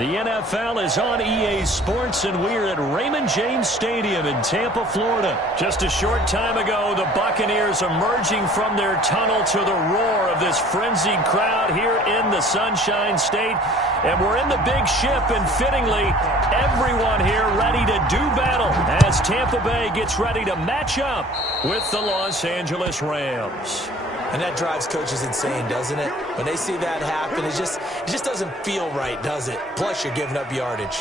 The NFL is on EA Sports, and we're at Raymond James Stadium in Tampa, Florida. Just a short time ago, the Buccaneers emerging from their tunnel to the roar of this frenzied crowd here in the Sunshine State. And we're in the big ship, and fittingly, everyone here ready to do battle as Tampa Bay gets ready to match up with the Los Angeles Rams. And that drives coaches insane, doesn't it? When they see that happen, it just doesn't feel right, does it? Plus, you're giving up yardage.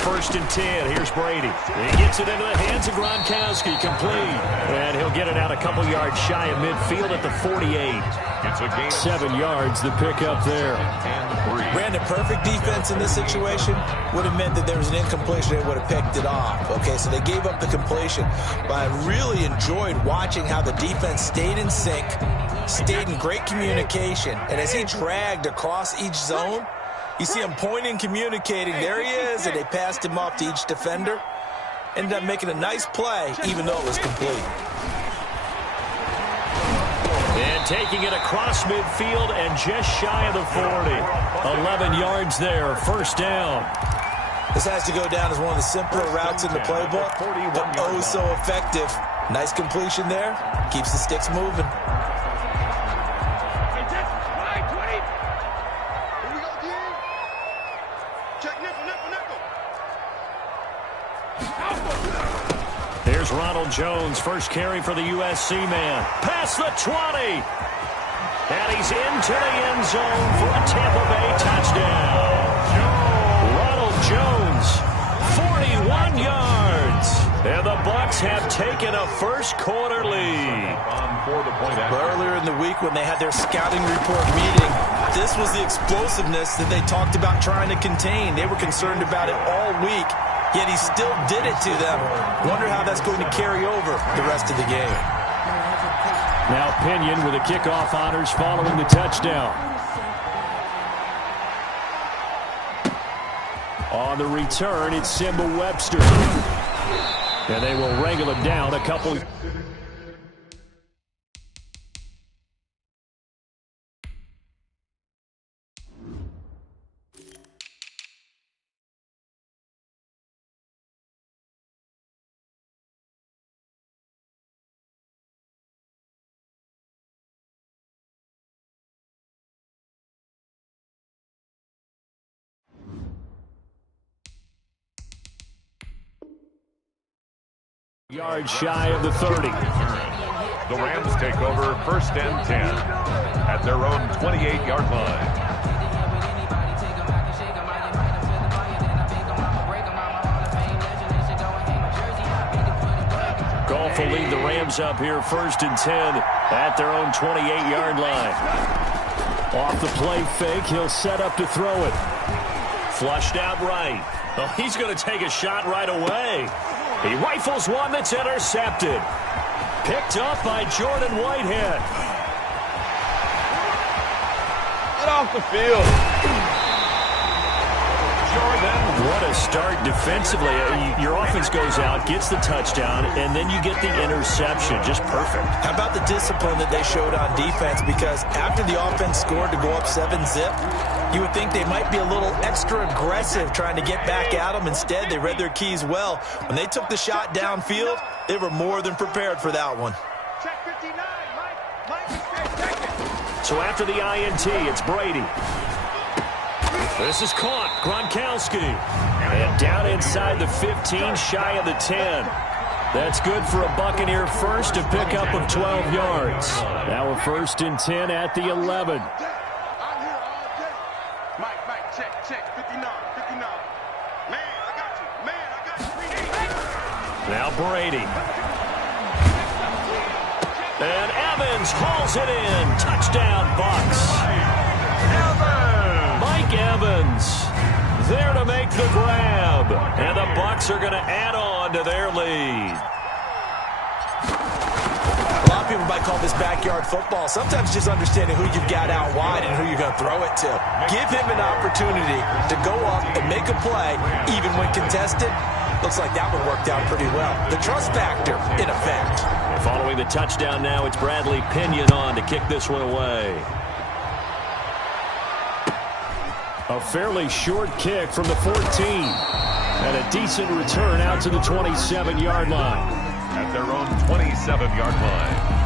First and 10, here's Brady. He gets it into the hands of Gronkowski, complete. And he'll get it out a couple yards shy of midfield at the 48. 7 yards, the pickup there. Brandon, perfect defense in this situation would have meant that there was an incompletion. They would have picked it off. Okay, so they gave up the completion. But I really enjoyed watching how the defense stayed in sync, stayed in great communication. And as he dragged across each zone, you see him pointing, communicating. There he is, and they passed him off to each defender. Ended up making a nice play, even though it was complete. And taking it across midfield and just shy of the 40. 11 yards there, first down. This has to go down as one of the simpler routes in the playbook, but oh so effective. Nice completion there. Keeps the sticks moving. Here's Ronald Jones, first carry for the USC man. Past the 20. And he's into the end zone for a Tampa Bay touchdown. Ronald Jones, 41 yards. And the Bucs have taken a first quarter lead. Earlier in the week when they had their scouting report meeting, this was the explosiveness that they talked about trying to contain. They were concerned about it all week. Yet he still did it to them. Wonder how that's going to carry over the rest of the game. Now Pinion with the kickoff honors following the touchdown. On the return, it's Simba Webster. And they will wrangle him down a couple. Yards shy of the 30. The Rams take over first and 10 at their own 28-yard line. Goff will lead the Rams up here first and 10 at their own 28-yard line. Off the play fake, he'll set up to throw it. Flushed out right. Oh, he's going to take a shot right away. He rifles one that's intercepted. Picked up by Jordan Whitehead. Get off the field. Jordan. What a start defensively. Your offense goes out, gets the touchdown, and then you get the interception. Just perfect. How about the discipline that they showed on defense? Because after the offense scored to go up 7-zip, you would think they might be a little extra aggressive trying to get back at them. Instead, they read their keys well. When they took the shot downfield, they were more than prepared for that one. So after the INT, it's Brady. This is caught. Gronkowski. And down inside the 15, shy of the 10. That's good for a Buccaneer first, a pickup of 12 yards. Now a first and 10 at the 11. Now Brady. And Evans hauls it in. Touchdown, Bucs. Mike Evans there to make the grab. And the Bucs are going to add on to their lead. A lot people might call this backyard football. Sometimes just understanding who you've got out wide and who you're going to throw it to. Give him an opportunity to go up and make a play, even when contested. Looks like that one worked out pretty well. The trust factor, in effect. Following the touchdown now, it's Bradley Pinion on to kick this one away. A fairly short kick from the 14. And a decent return out to the 27-yard line. At their own 27-yard line.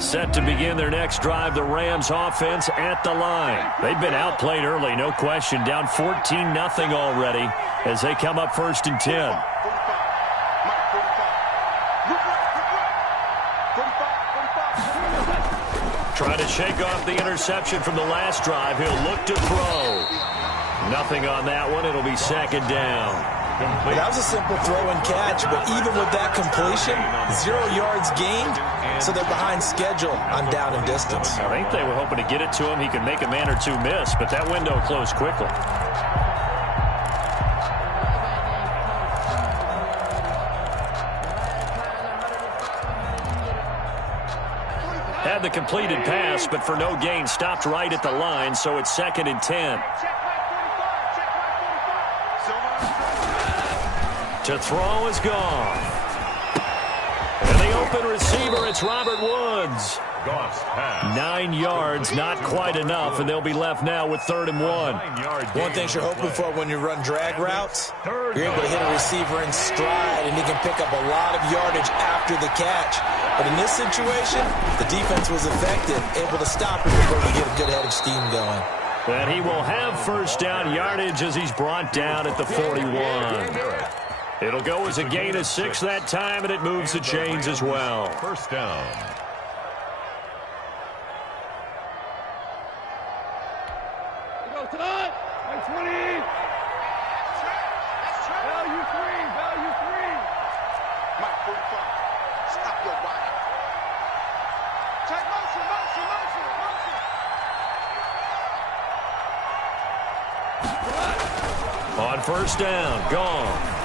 Set to begin their next drive, the Rams offense at the line. They've been outplayed early, no question. Down 14-0 already as they come up 1st and 10. Trying to shake off the interception from the last drive. He'll look to throw. Nothing on that one. It'll be 2nd down. Well, that was a simple throw and catch, but even with that completion, 0 yards gained, so they're behind schedule on down and distance. I think they were hoping to get it to him. He could make a man or two miss, but that window closed quickly. Had the completed pass, but for no gain, stopped right at the line, so it's 2nd and 10. To throw is gone. And the open receiver, it's Robert Woods. 9 yards, not quite enough, and they'll be left now with 3rd and 1. One thing you're hoping for when you run drag routes, you're able to hit a receiver in stride, and he can pick up a lot of yardage after the catch. But in this situation, the defense was effective, able to stop him before he get a good head of steam going. And he will have 1st down yardage as he's brought down at the 41. It'll go as a gain of 6 that time, and it moves the chains as well. 1st down. On 1st down, gone.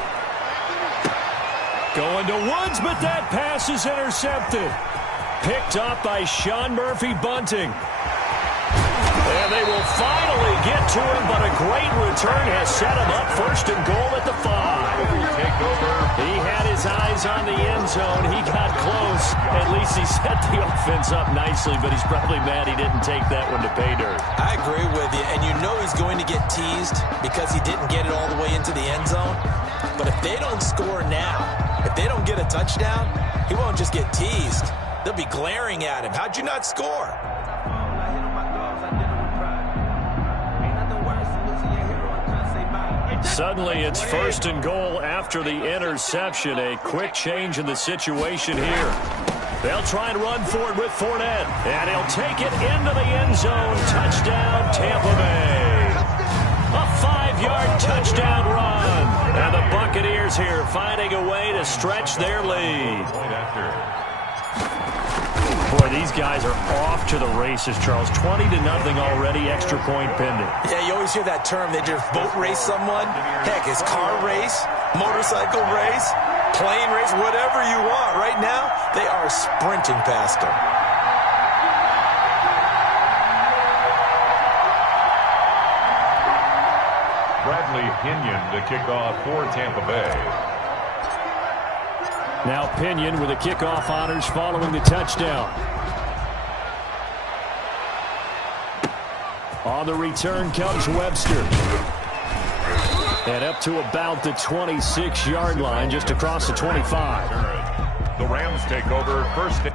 Going to Woods, but that pass is intercepted. Picked up by Sean Murphy-Bunting. And they will finally get to him, but a great return has set him up 1st and goal at the 5. He had his eyes on the end zone. He got close. At least he set the offense up nicely, but he's probably mad he didn't take that one to pay dirt. I agree with you, and you know he's going to get teased because he didn't get it all the way into the end zone. But if they don't score now, if they don't get a touchdown, he won't just get teased. They'll be glaring at him. How'd you not score? Suddenly it's 1st and goal after the interception. A quick change in the situation here. They'll try and run forward with Fournette. And he'll take it into the end zone. Touchdown, Tampa Bay. A 5-yard touchdown run. And the Buccaneers here finding a way to stretch their lead. Boy, these guys are off to the races, Charles. 20-0 already, extra point pending. Yeah, you always hear that term. They just boat race someone. Heck, it's car race, motorcycle race, plane race, whatever you want. Right now, they are sprinting past them. Bradley Pinion to kick off for Tampa Bay. Now Pinion with the kickoff honors following the touchdown. On the return comes Webster. And up to about the 26-yard line, just across the 25. The Rams take over 1st.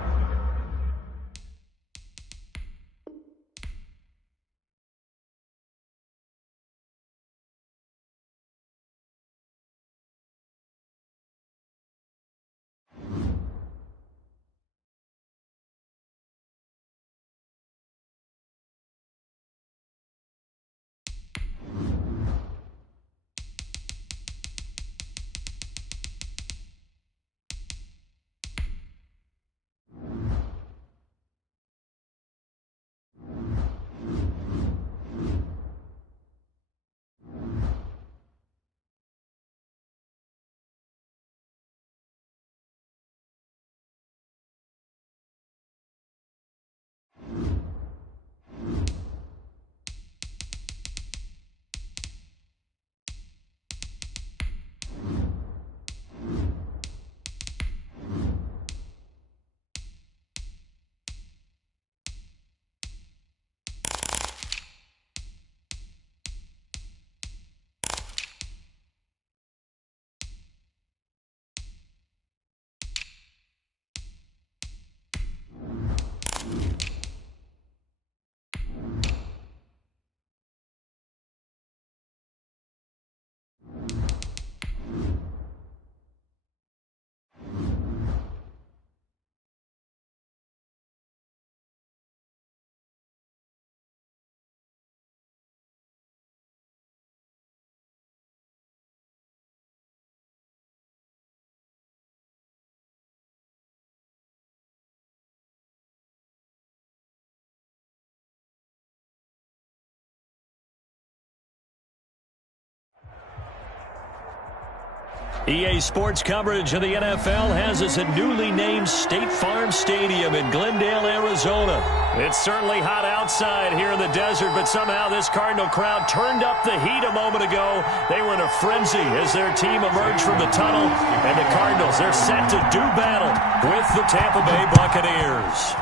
EA Sports coverage of the NFL has us at newly named State Farm Stadium in Glendale, Arizona. It's certainly hot outside here in the desert, but somehow this Cardinal crowd turned up the heat a moment ago. They were in a frenzy as their team emerged from the tunnel, and the Cardinals, they're set to do battle with the Tampa Bay Buccaneers.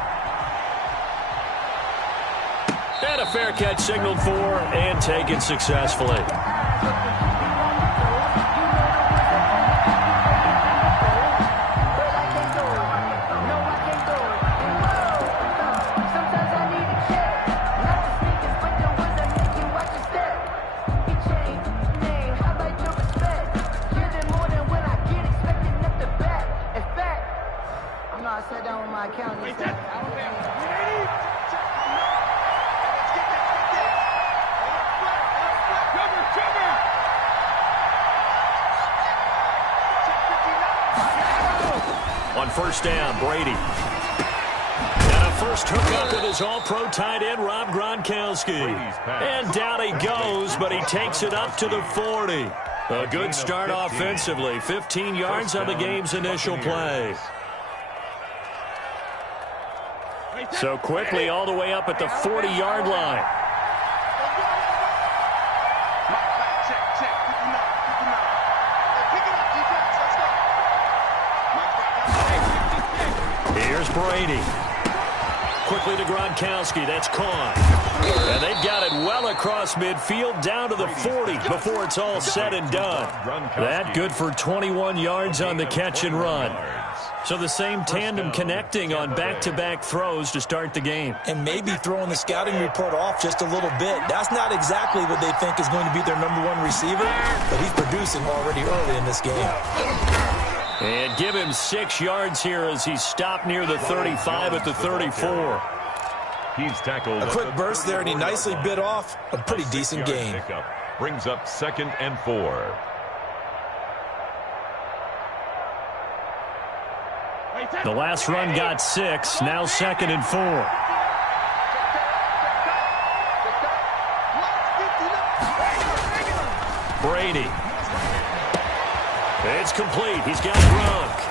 And a fair catch signaled for and taken successfully. On first down, Brady. And a first hookup with his all-pro tight end, Rob Gronkowski. And down he goes, but he takes it up to the 40. A good start offensively. 15 yards on the game's initial play. So quickly all the way up at the 40-yard line. Here's Brady. Quickly to Gronkowski. That's caught. And they've got it well across midfield down to the 40 before it's all said and done. That good for 21 yards on the catch and run. So the same tandem connecting on back-to-back throws to start the game. And maybe throwing the scouting report off just a little bit. That's not exactly what they think is going to be their #1 receiver, but he's producing already early in this game. And give him 6 yards here as he stopped near the 35 at the 34. He's tackled. A quick burst there, and he nicely bit off a pretty decent gain. Brings up 2nd and 4. The last run got 6, now 2nd and 4. Brady. It's complete. He's got Gronk.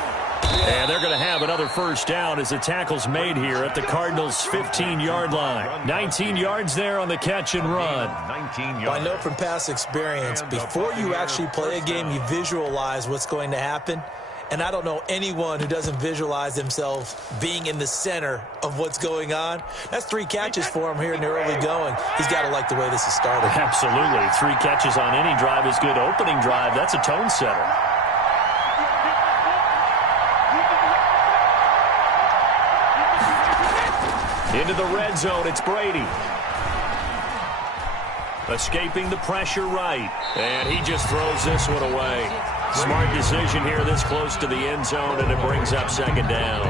And they're going to have another first down as the tackle's made here at the Cardinals' 15-yard line. 19 yards there on the catch and run. 19 yards. Well, I know from past experience, before you actually play a game, you visualize what's going to happen. And I don't know anyone who doesn't visualize themselves being in the center of what's going on. That's 3 catches for him here in the early going. He's got to like the way this is started. Absolutely. 3 catches on any drive is good. Opening drive, that's a tone setter. Into the red zone, it's Brady. Escaping the pressure right. And he just throws this one away. Smart decision here this close to the end zone, and it brings up 2nd down.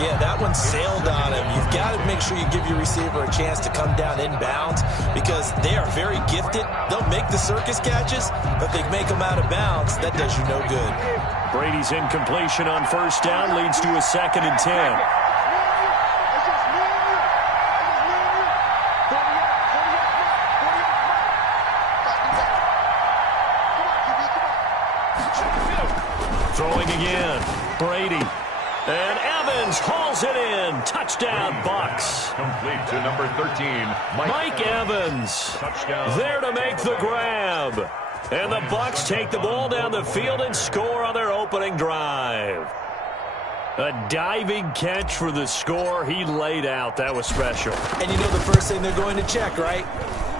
Yeah, that one sailed on him. You've got to make sure you give your receiver a chance to come down inbounds because they are very gifted. They'll make the circus catches, but if they make them out of bounds, that does you no good. Brady's incompletion on first down leads to a 2nd and 10. Throwing again, Brady. And Evans hauls it in. Touchdown, Bucs. Complete to number 13, Mike Evans. Touchdown. There to make the grab. And the Bucs take the ball down the field and score on their opening drive. A diving catch for the score. He laid out. That was special. And you know the first thing they're going to check, right?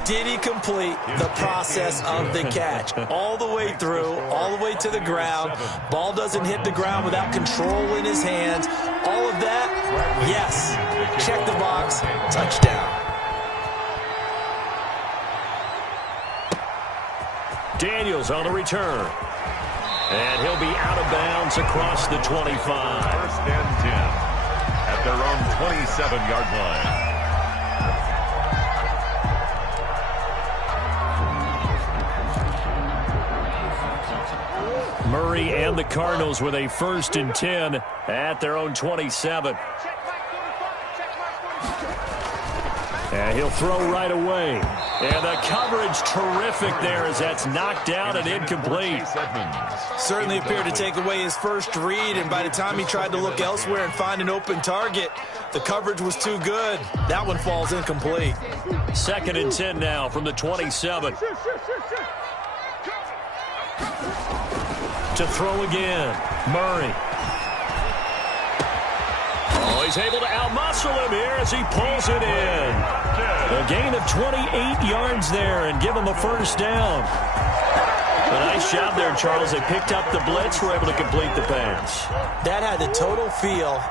Did he complete the process of the catch? All the way through, all the way to the ground. Ball doesn't hit the ground without control in his hands. All of that, yes. Check the box, touchdown. Daniels on the return. And he'll be out of bounds across the 25. 1st and 10 at their own 27-yard line. Murray and the Cardinals with a 1st and 10 at their own 27. And he'll throw right away. And the coverage terrific there as that's knocked out and incomplete. Certainly appeared to take away his first read, and by the time he tried to look elsewhere and find an open target, the coverage was too good. That one falls incomplete. 2nd and 10 now from the 27. To throw again. Murray. Oh, he's able to outmuscle him here as he pulls it in. A gain of 28 yards there and give him a first down. A nice job there, Charles. They picked up the blitz, were able to complete the pass. That had the total feel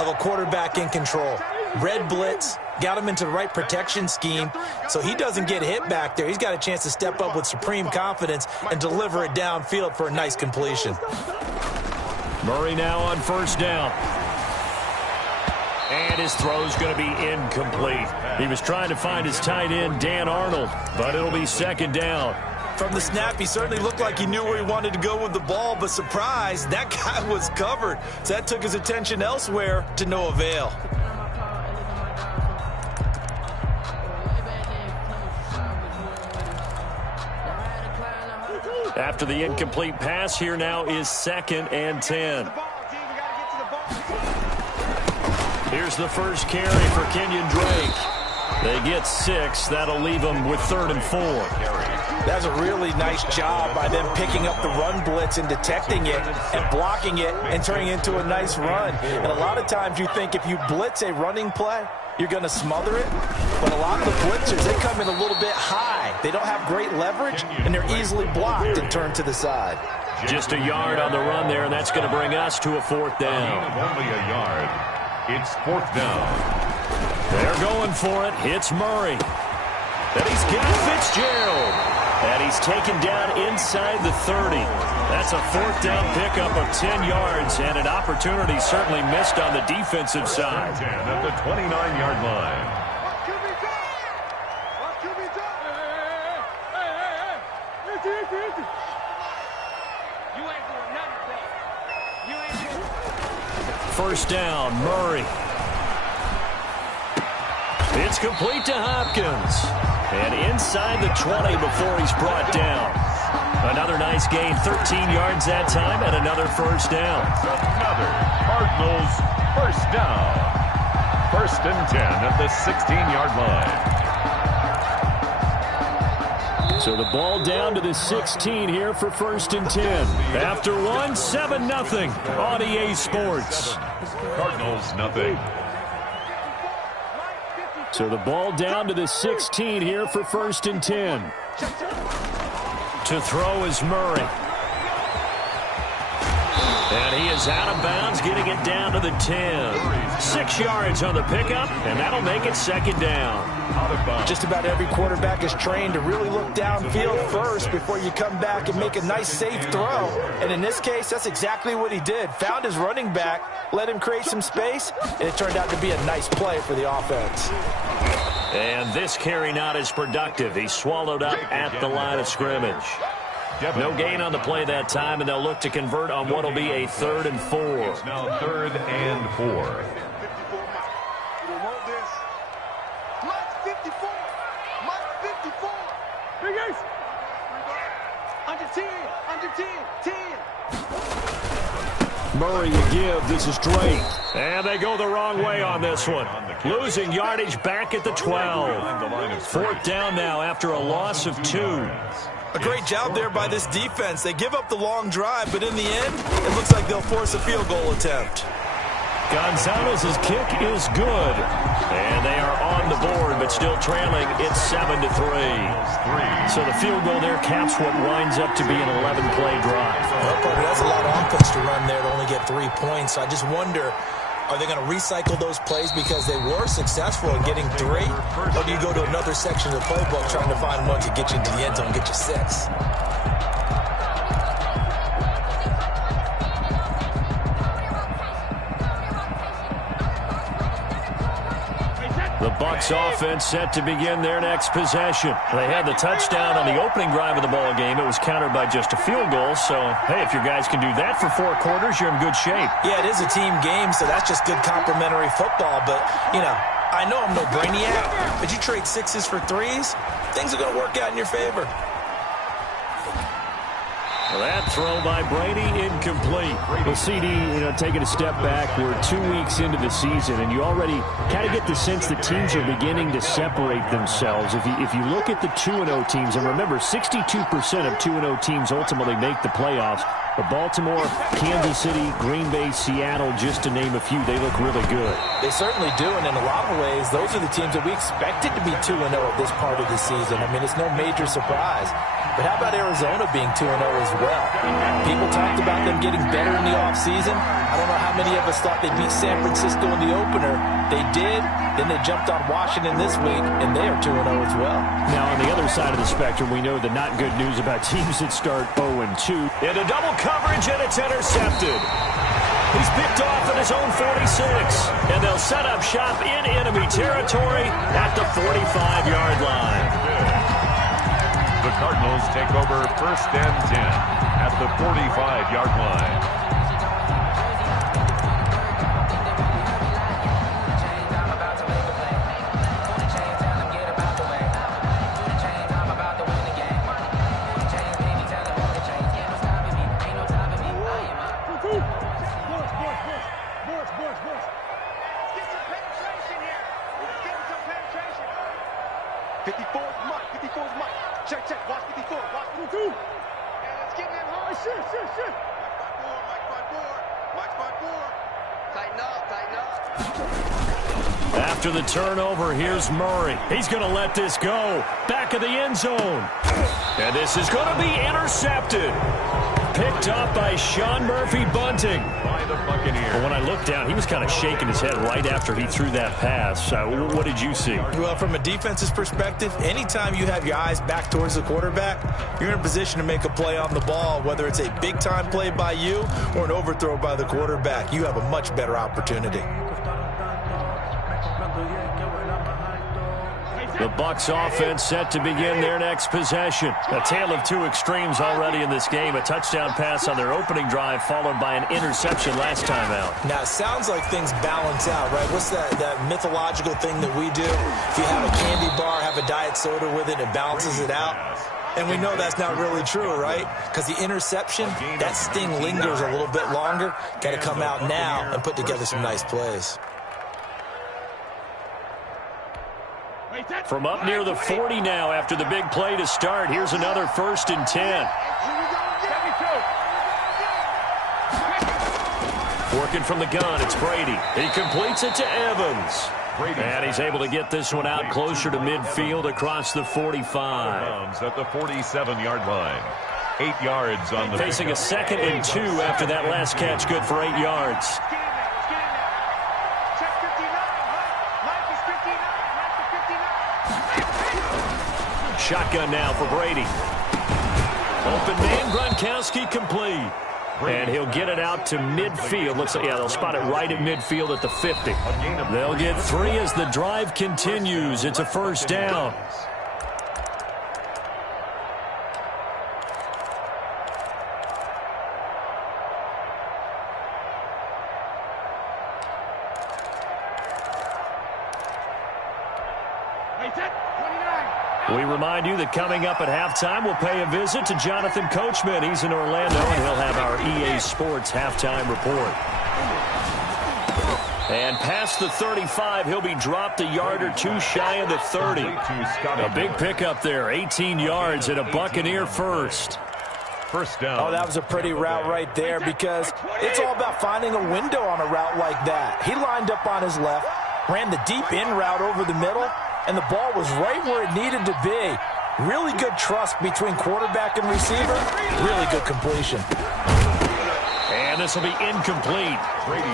of a quarterback in control. Red blitz, got him into the right protection scheme, so he doesn't get hit back there. He's got a chance to step up with supreme confidence and deliver it downfield for a nice completion. Murray now on first down. And his throw's going to be incomplete. He was trying to find his tight end, Dan Arnold, but it'll be 2nd down. From the snap, he certainly looked like he knew where he wanted to go with the ball, but surprise, that guy was covered. So that took his attention elsewhere to no avail. After the incomplete pass, here now is 2nd and 10. Here's the first carry for Kenyon Drake. They get 6. That'll leave them with 3rd and 4. That's a really nice job by them picking up the run blitz and detecting it and blocking it and turning it into a nice run. And a lot of times you think if you blitz a running play, you're going to smother it. But a lot of the blitzers, they come in a little bit high. They don't have great leverage, and they're easily blocked and turned to the side. Just a yard on the run there, and that's going to bring us to a 4th down. Only a yard. It's 4th down. They're going for it. It's Murray. And he's got Fitzgerald. And he's taken down inside the 30. That's a 4th down pickup of 10 yards and an opportunity certainly missed on the defensive side. 10 at the 29-yard line. First down, Murray. It's complete to Hopkins. And inside the 20 before he's brought down. Another nice gain, 13 yards that time, and another first down. Another Cardinals first down. 1st and 10 at the 16-yard line. So the ball down to the 16 here for 1st and 10. After one, 7-0 on EA Sports. Cardinals nothing. So the ball down to the 16 here for 1st and 10. To throw is Murray. And he is out of bounds, getting it down to the 10. 6 yards on the pickup, and that'll make it 2nd down. Just about every quarterback is trained to really look downfield first before you come back and make a nice, safe throw. And in this case, that's exactly what he did. Found his running back, let him create some space, and it turned out to be a nice play for the offense. And this carry not as productive. He swallowed up at the line of scrimmage. No gain on the play that time, and they'll look to convert on what will be a 3rd and 4. It's now 3rd and 4. Murray you give. This is Drake. And they go the wrong way on this one. Losing yardage back at the 12. 4th down now after a loss of 2. A great job there by this defense. They give up the long drive, but in the end, it looks like they'll force a field goal attempt. Gonzalez's kick is good. And they are on the board, but still trailing. It's 7-3. So the field goal there caps what winds up to be an 11-play drive. Well, Parker, that's a lot of offense to run there to only get 3 points. So I just wonder, are they going to recycle those plays because they were successful in getting 3? Or do you go to another section of the playbook trying to find one to get you into the end zone and get you 6? The Bucs offense set to begin their next possession. They had the touchdown on the opening drive of the ball game. It was countered by just a field goal. So, hey, if your guys can do that for 4 quarters, you're in good shape. Yeah, it is a team game, so that's just good complimentary football. But, you know, I know I'm no brainiac, but you trade sixes for threes, things are going to work out in your favor. Well, that throw by Brady, incomplete. Well, CD, taking a step back, we're 2 weeks into the season, and you already kind of get the sense that teams are beginning to separate themselves. If you look at the 2-0 teams, and remember, 62% of 2-0 teams ultimately make the playoffs. But Baltimore, Kansas City, Green Bay, Seattle, just to name a few, they look really good. They certainly do, and in a lot of ways, those are the teams that we expected to be 2-0 at this part of the season. I mean, it's no major surprise. But how about Arizona being 2-0 as well? People talked about them getting better in the offseason. I don't know how many of us thought they'd beat San Francisco in the opener. They did. Then they jumped on Washington this week, and they are 2-0 as well. Now, on the other side of the spectrum, we know the not good news about teams that start 0-2. Into double coverage, and it's intercepted. He's picked off at his own 46, and they'll set up shop in enemy territory at the 45-yard line. The Cardinals take over 1st and 10 at the 45-yard line. After the turnover, here's Murray. He's going to let this go. Back of the end zone. And this is going to be intercepted. Picked up by Sean Murphy-Bunting. By the Buccaneers. But when I looked down, he was kind of shaking his head right after he threw that pass. What did you see? Well, from a defense's perspective, anytime you have your eyes back towards the quarterback, you're in a position to make a play on the ball, whether it's a big-time play by you or an overthrow by the quarterback. You have a much better opportunity. The Bucs offense set to begin their next possession. A tale of two extremes already in this game. A touchdown pass on their opening drive followed by an interception last time out. Now, it sounds like things balance out, right? What's that mythological thing that we do? If you have a candy bar, have a diet soda with it, it balances it out. And we know that's not really true, right? Because the interception, that sting lingers a little bit longer. Got to come out now and put together some nice plays. From up near the 40 now after the big play to start. Here's another 1st and 10. Working from the gun, it's Brady. He completes it to Evans. And he's able to get this one out closer to midfield across the 45. At the 47-yard line. 8 yards on the facing a 2nd and 2 after that last catch, good for 8 yards. Shotgun now for Brady. Open man, Gronkowski complete. And he'll get it out to midfield. Looks like, yeah, they'll spot it right at midfield at the 50. They'll get 3 as the drive continues. It's a 1st down. We remind you that coming up at halftime, we'll pay a visit to Jonathan Coachman. He's in Orlando, and he'll have our EA Sports halftime report. And past the 35, he'll be dropped a yard or two shy of the 30. A big pickup there, 18 yards and a Buccaneer first. 1st down. Oh, that was a pretty route right there because it's all about finding a window on a route like that. He lined up on his left, ran the deep in route over the middle, and the ball was right where it needed to be. Really good trust between quarterback and receiver. Really good completion. And this will be incomplete.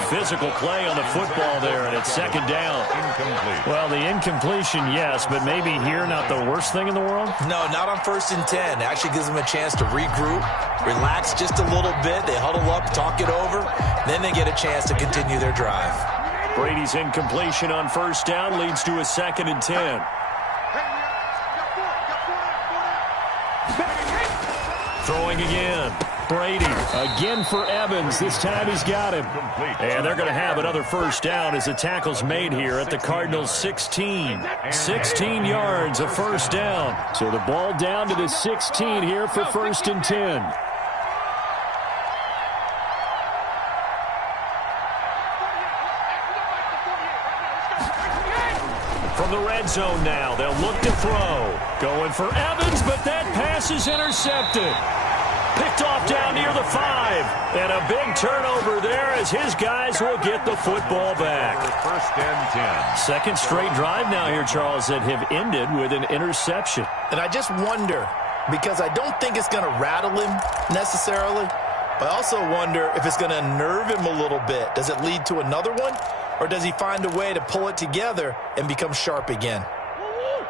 Physical play on the football there, and it's 2nd down. Incomplete. Well, the incompletion, yes, but maybe here not the worst thing in the world? No, not on 1st and 10. Actually gives them a chance to regroup, relax just a little bit. They huddle up, talk it over. Then they get a chance to continue their drive. Brady's incompletion on 1st down leads to a 2nd and 10. Throwing again. Brady again for Evans. This time he's got him. And they're going to have another first down as the tackle's made here at the Cardinals 16. 16 yards, a first down. So the ball down to the 16 here for 1st and 10. From the red zone now, they'll look to throw. Going for Evans, but that pass is intercepted. Picked off down near the 5. And a big turnover there as his guys will get the football back. 1st and 10. Second straight drive now here, Charles, that have ended with an interception. And I just wonder, because I don't think it's going to rattle him necessarily, but I also wonder if it's going to unnerve him a little bit. Does it lead to another one? Or does he find a way to pull it together and become sharp again?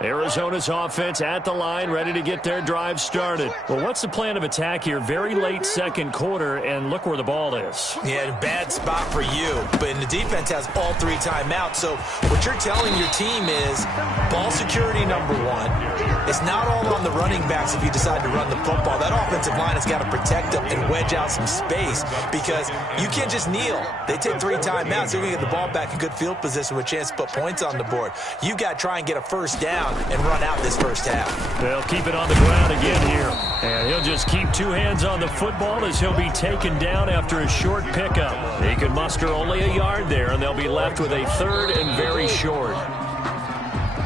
Arizona's offense at the line, ready to get their drive started. Well, what's the plan of attack here? Very late second quarter, and look where the ball is. Yeah, bad spot for you. But the defense has all 3 timeouts. So what you're telling your team is ball security number 1. It's not all on the running backs if you decide to run the football. That offensive line has got to protect them and wedge out some space because you can't just kneel. They take 3 timeouts. They're going to get the ball back in good field position with a chance to put points on the board. You got to try and get a first down and run out this first half. They'll keep it on the ground again here. And he'll just keep 2 hands on the football as he'll be taken down after a short pickup. He can muster only a yard there, and they'll be left with a 3rd and very short.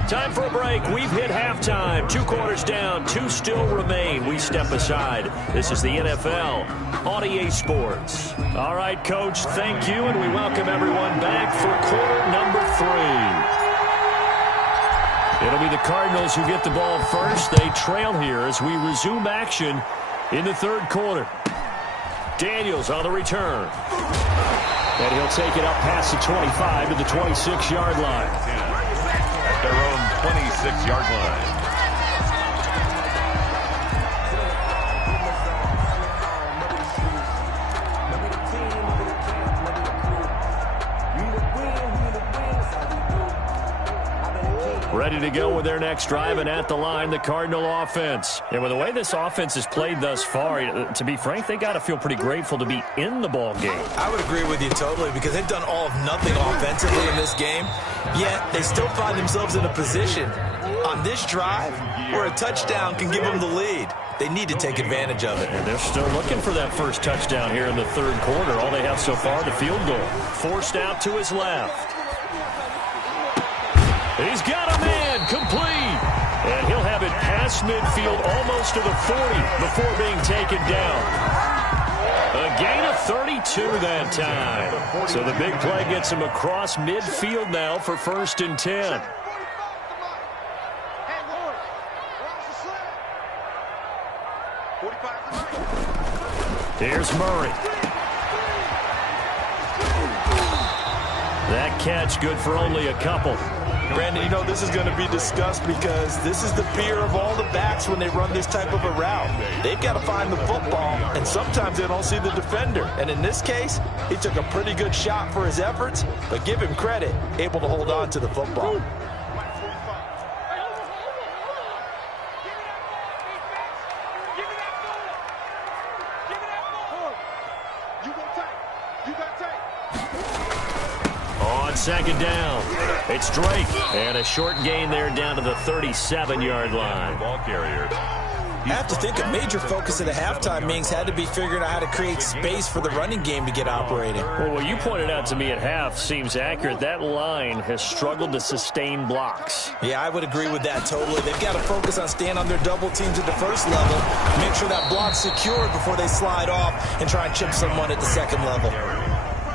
Time for a break. We've hit halftime. 2 quarters down, 2 still remain. We step aside. This is the NFL on EA Sports. All right, Coach, thank you, and we welcome everyone back for quarter number 3. It'll be the Cardinals who get the ball first. They trail here as we resume action in the 3rd quarter. Daniels on the return. And he'll take it up past the 25 to the 26-yard line. At their own 26-yard line. Ready to go with their next drive, and at the line, the Cardinal offense. And with the way this offense has played thus far, to be frank, they got to feel pretty grateful to be in the ball game. I would agree with you totally because they've done all of nothing offensively in this game, yet they still find themselves in a position on this drive where a touchdown can give them the lead. They need to take advantage of it. And they're still looking for that first touchdown here in the 3rd quarter. All they have so far, the field goal. Forced out to his left. He's got a man complete. And he'll have it past midfield almost to the 40 before being taken down. A gain of 32 that time. So the big play gets him across midfield now for 1st and 10. Here's Murray. That catch good for only a couple. Brandon, you know, this is going to be discussed because this is the fear of all the backs when they run this type of a route. They've got to find the football, and sometimes they don't see the defender. And in this case, he took a pretty good shot for his efforts, but give him credit, able to hold on to the football. Second down. It's Drake. And a short gain there down to the 37-yard line. Ball carriers. I have to think a major focus of the halftime meetings had to be figuring out how to create space for the running game to get operating. Well, what you pointed out to me at half seems accurate. That line has struggled to sustain blocks. Yeah, I would agree with that totally. They've got to focus on staying on their double teams at the first level, make sure that block's secured before they slide off and try and chip someone at the second level.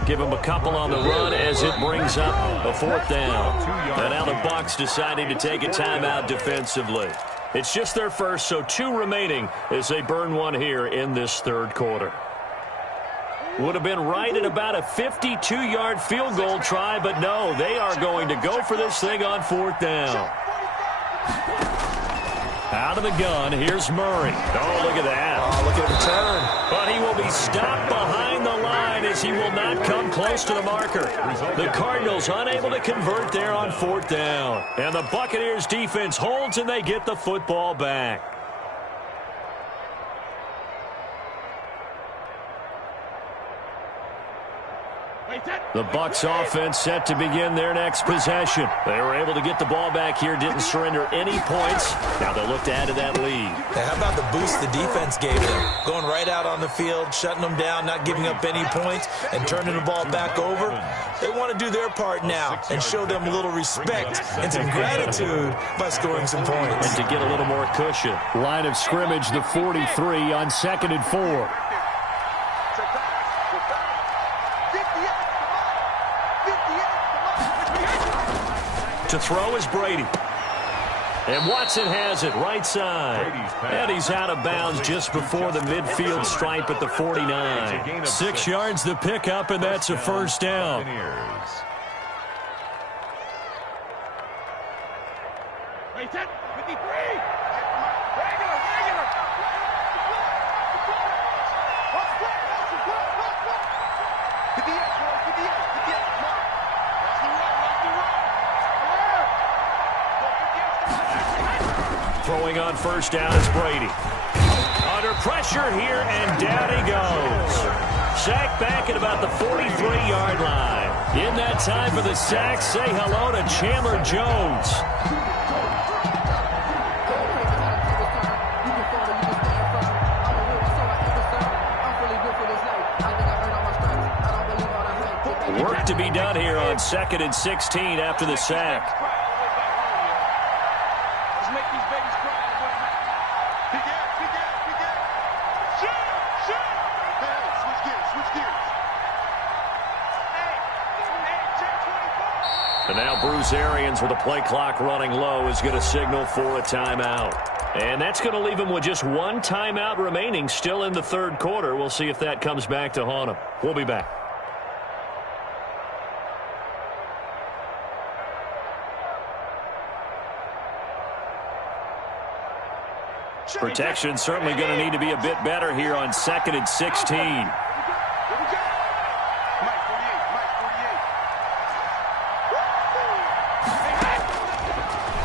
Give him a couple on the run as it brings up a 4th down. And now the Bucs deciding to take a timeout defensively. It's just their first, so 2 remaining as they burn one here in this 3rd quarter. Would have been right at about a 52-yard field goal try, but no, they are going to go for this thing on 4th down. Out of the gun, here's Murray. Oh, look at that. Oh, look at him turn. But he will be stopped behind the line as he will not come close to the marker. The Cardinals unable to convert there on 4th down. And the Buccaneers defense holds and they get the football back. The Bucs offense set to begin their next possession. They were able to get the ball back here, didn't surrender any points. Now they'll look to add to that lead. Hey, how about the boost the defense gave them? Going right out on the field, shutting them down, not giving up any points, and turning the ball back over. They want to do their part now and show them a little respect and some gratitude by scoring some points. And to get a little more cushion. Line of scrimmage, the 43 on 2nd and 4. To throw is Brady. And Watson has it right side. And he's out of bounds just before the midfield stripe at the 49. 6 yards the pickup, and that's a first down. Throwing on first down is Brady. Under pressure here, and down he goes. Sack back at about the 43-yard line. In that time for the sack, say hello to Chandler Jones. Work to be done here on 2nd and 16 after the sack. And now Bruce Arians, with the play clock running low, is going to signal for a timeout. And that's going to leave him with just one timeout remaining still in the third quarter. We'll see if that comes back to haunt him. We'll be back. Protection certainly going to need to be a bit better here on 2nd and 16.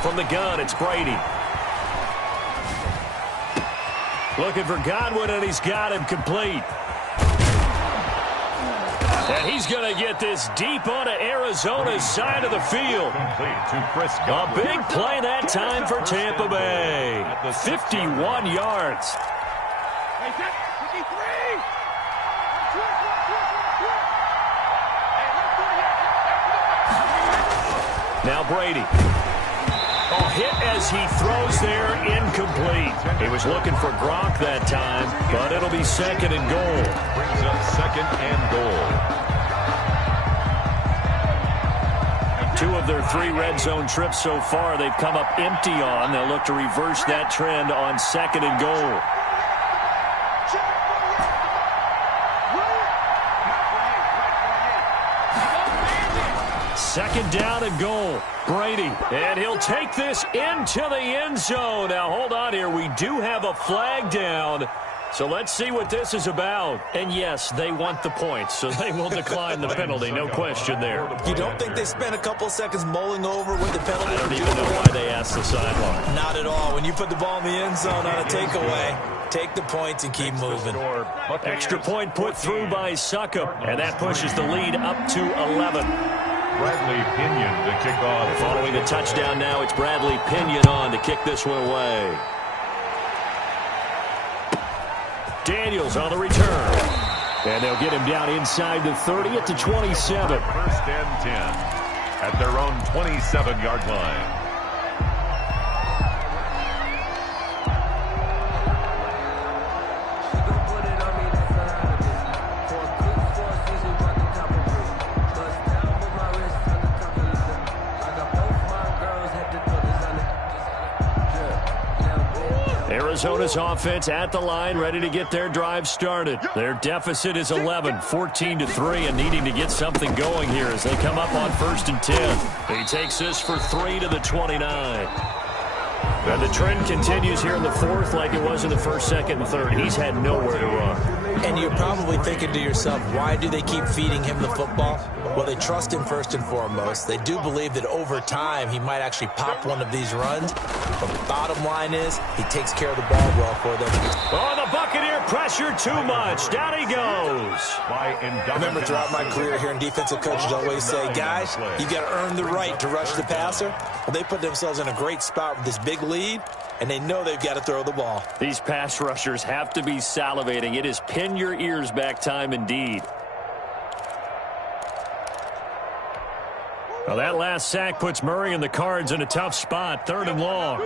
From the gun, it's Brady. Looking for Godwin, and he's got him complete. And he's going to get this deep onto Arizona's side of the field. A big play that time for Tampa Bay. 51 yards. Now Brady. Oh, hit as he throws there, incomplete. He was looking for Gronk that time, but it'll be 2nd and goal. Brings up 2nd and goal. 2 of their 3 red zone trips so far they've come up empty on. They'll look to reverse that trend on 2nd and goal. Second down and goal. Brady. And he'll take this into the end zone. Now, hold on here. We do have a flag down. So let's see what this is about. And, yes, they want the points, so they will decline the penalty. No question there. You don't think they spent a couple seconds mulling over what the penalty I don't would even do? know why they asked the sideline. Not at all. When you put the ball in the end zone on a takeaway, take the points and keep moving. Extra point put through by Succop, and that pushes the lead up to 11. Bradley Pinion to kick off. Following the touchdown now, it's Bradley Pinion on to kick this one away. Daniels on the return. And they'll get him down inside the 30 at the 27. 1st and 10 at their own 27-yard line. Arizona's offense at the line, ready to get their drive started. Their deficit is 11, 14-3, and needing to get something going here as they come up on 1st and 10. He takes this for 3 to the 29. And the trend continues here in the 4th like it was in the 1st, 2nd, and 3rd. He's had nowhere to run. And you're probably thinking to yourself, why do they keep feeding him the football? Well, they trust him first and foremost. They do believe that over time he might actually pop one of these runs. But the bottom line is he takes care of the ball well for them. Oh, the Buccaneer pressure too much. Down he goes. Remember, throughout my career here in defensive coaches always say, guys, you got to earn the right to rush the passer. Well, they put themselves in a great spot with this big lead, and they know they've got to throw the ball. These pass rushers have to be salivating. It is pin your ears back time indeed. Well, that last sack puts Murray and the Cards in a tough spot. 3rd and long.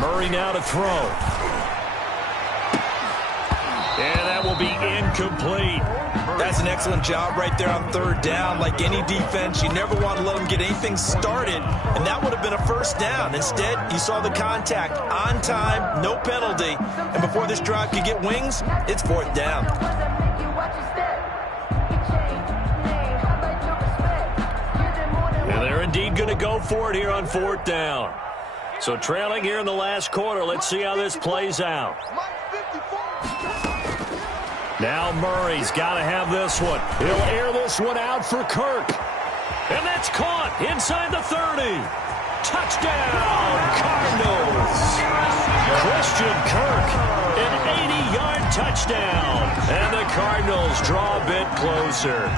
Murray now to throw. And that will be incomplete. That's an excellent job right there on 3rd down. Like any defense, you never want to let them get anything started, and that would have been a 1st down. Instead, you saw the contact on time, no penalty, and before this drive could get wings, it's 4th down. And they're indeed going to go for it here on 4th down. So trailing here in the last quarter. Let's see how this plays out. Now Murray's got to have this one. He'll air this one out for Kirk. And that's caught inside the 30. Touchdown, Cardinals. Christian Kirk, an 80-yard touchdown. And the Cardinals draw a bit closer.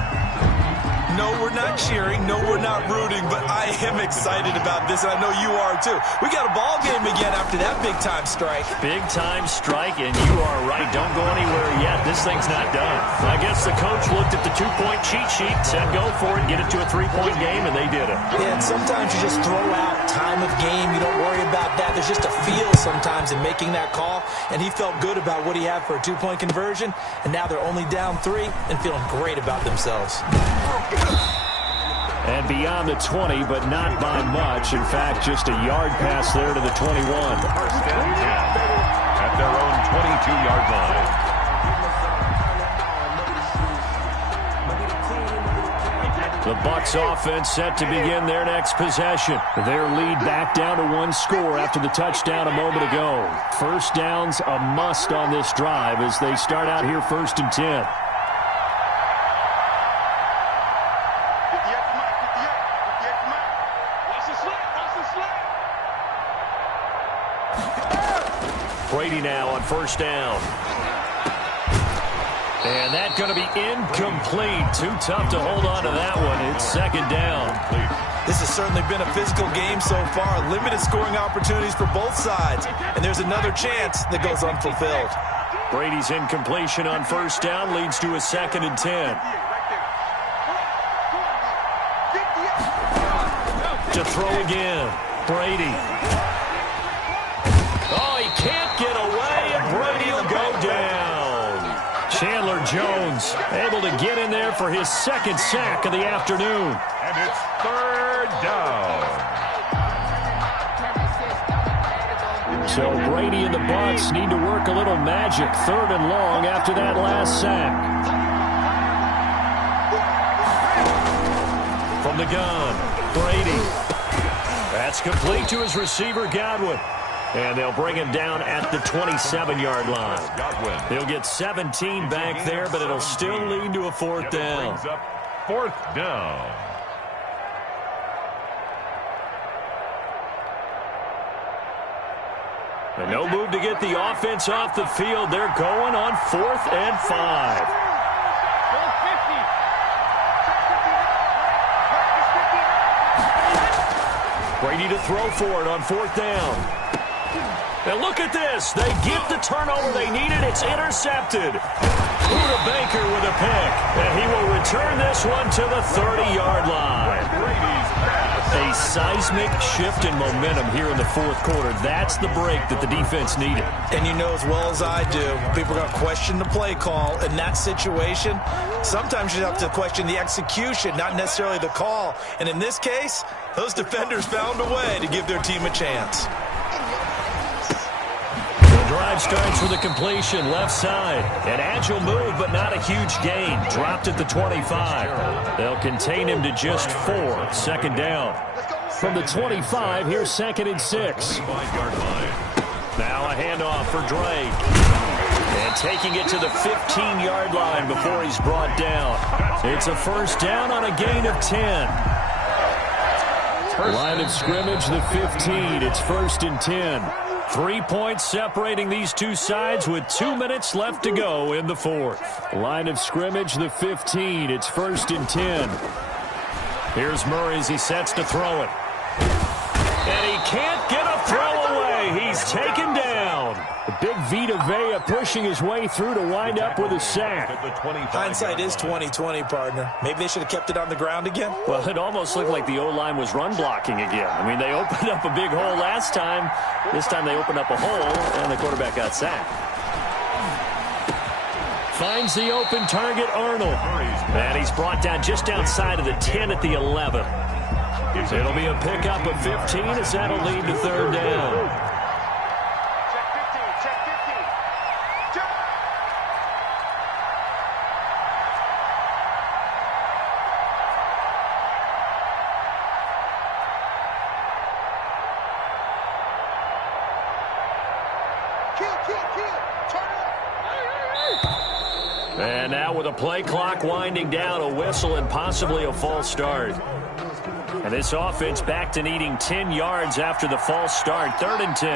No, we're not cheering. No, we're not rooting, but I am excited about this, and I know you are too. We got a ball game again after that big-time strike. Big-time strike, and you are right. Don't go anywhere yet. This thing's not done. I guess the coach looked at the 2-point cheat sheet, said go for it, get it to a 3-point game, and they did it. Yeah, and sometimes you just throw out time of game. You don't worry about that. There's just a feel sometimes in making that call, and he felt good about what he had for a 2-point conversion, and now they're only down 3 and feeling great about themselves. And beyond the 20, but not by much. In fact, just a yard pass there to the 21. 1st and 10 at their own 22-yard line. The Bucs offense set to begin their next possession. Their lead back down to 1 score after the touchdown a moment ago. 1st down's a must on this drive as they start out here 1st and 10. Brady now on 1st down. And that's going to be incomplete. Too tough to hold on to that one. It's 2nd down. This has certainly been a physical game so far. Limited scoring opportunities for both sides. And there's another chance that goes unfulfilled. Brady's incompletion on 1st down leads to a 2nd and 10. To throw again. Brady. Oh, he can't get away, and Brady will go down. Chandler Jones able to get in there for his 2nd sack of the afternoon. And it's 3rd down. So Brady and the Bucs need to work a little magic. 3rd and long after that last sack. From the gun, Brady. That's complete to his receiver, Godwin. And they'll bring him down at the 27-yard line. He'll get 17 back there, but it'll still lead to a 4th down. 4th down. And no move to get the offense off the field. They're going on 4th and 5. Brady to throw for it on 4th down. And look at this. They get the turnover they needed. It's intercepted. Buda Baker with a pick. And he will return this one to the 30-yard line. A seismic shift in momentum here in the 4th quarter. That's the break that the defense needed. And you know as well as I do, people are going to question the play call in that situation. Sometimes you have to question the execution, not necessarily the call. And in this case, those defenders found a way to give their team a chance. Drive starts with a completion left side. An agile move, but not a huge gain. Dropped at the 25. They'll contain him to just 4. 2nd down. From the 25, here's 2nd and 6. Now a handoff for Drake. And taking it to the 15-yard line before he's brought down. It's a first down on a gain of 10. Line of scrimmage, the 15. It's 1st and 10. 3 points separating these two sides with 2 minutes left to go in the fourth. Line of scrimmage, the 15. It's 1st and 10. Here's Murray as he sets to throw it. And he can't get a throw away. He's taken down. The big Vita Vea pushing his way through to wind up with a sack. Hindsight is 20/20, partner. Maybe they should have kept it on the ground again. Well, it almost looked like the O-line was run blocking again. I mean, they opened up a big hole last time. This time they opened up a hole, and the quarterback got sacked. Finds the open target, Arnold. And he's brought down just outside of the 10 at the 11. It'll be a pickup of 15 as that'll lead to 3rd down. And now with a play clock winding down, a whistle and possibly a false start. And this offense back to needing 10 yards after the false start. 3rd and 10.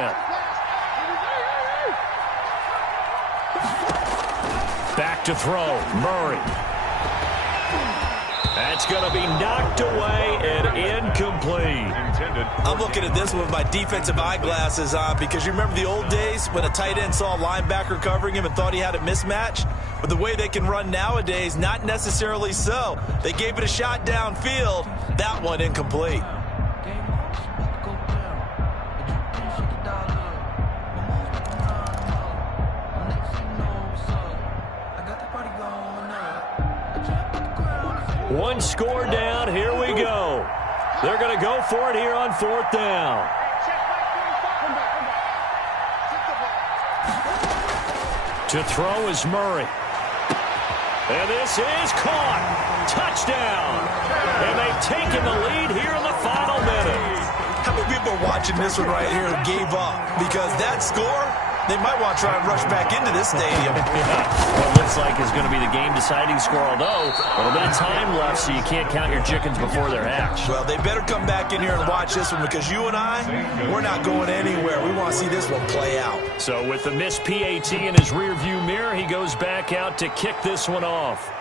Back to throw. Murray. That's going to be knocked away and incomplete. I'm looking at this with my defensive eyeglasses on because you remember the old days when a tight end saw a linebacker covering him and thought he had a mismatch? But the way they can run nowadays, not necessarily so. They gave it a shot downfield. That one incomplete. One score down. Here we go. They're going to go for it here on 4th down. To throw is Murray. And this is caught. Touchdown. And they've taken the lead here in the final minute. How many people are watching this one right here who gave up? Because that score, they might want to try and rush back into this stadium. What looks like is going to be the game-deciding score, although a little bit of time left, so you can't count your chickens before they're hatched. Well, they better come back in here and watch this one because you and I, we're not going anywhere. We want to see this one play out. So with the missed PAT in his rearview mirror, he goes back out to kick this one off.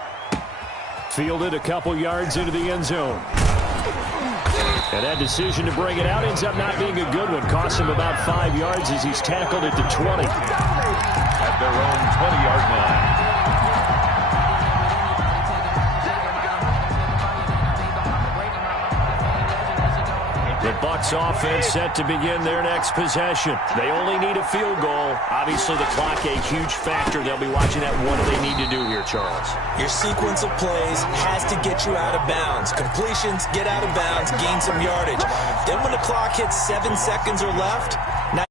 Fielded a couple yards into the end zone. And that decision to bring it out ends up not being a good one. Costs him about 5 yards as he's tackled at the 20. At their own 20-yard line. The Bucs offense set to begin their next possession. They only need a field goal. Obviously, the clock a huge factor. They'll be watching that. What do they need to do here, Charles? Your sequence of plays has to get you out of bounds. Completions, get out of bounds, gain some yardage. Then when the clock hits 7 seconds or left, now